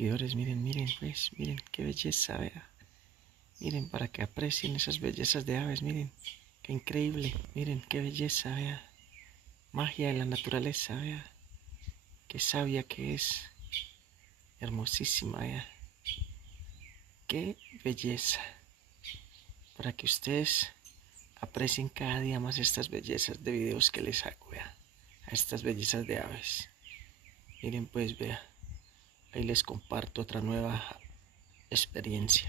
seguidores, miren, miren, pues, miren, qué belleza, vea. Miren, para que aprecien esas bellezas de aves, miren, qué increíble, miren, qué belleza, vea. Magia de la naturaleza, vea. Qué sabia que es, hermosísima, vea. Qué belleza. Para que ustedes aprecien cada día más estas bellezas de videos que les hago, vea. A estas bellezas de aves. Miren pues, vea. Ahí les comparto otra nueva experiencia.